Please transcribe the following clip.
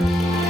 Música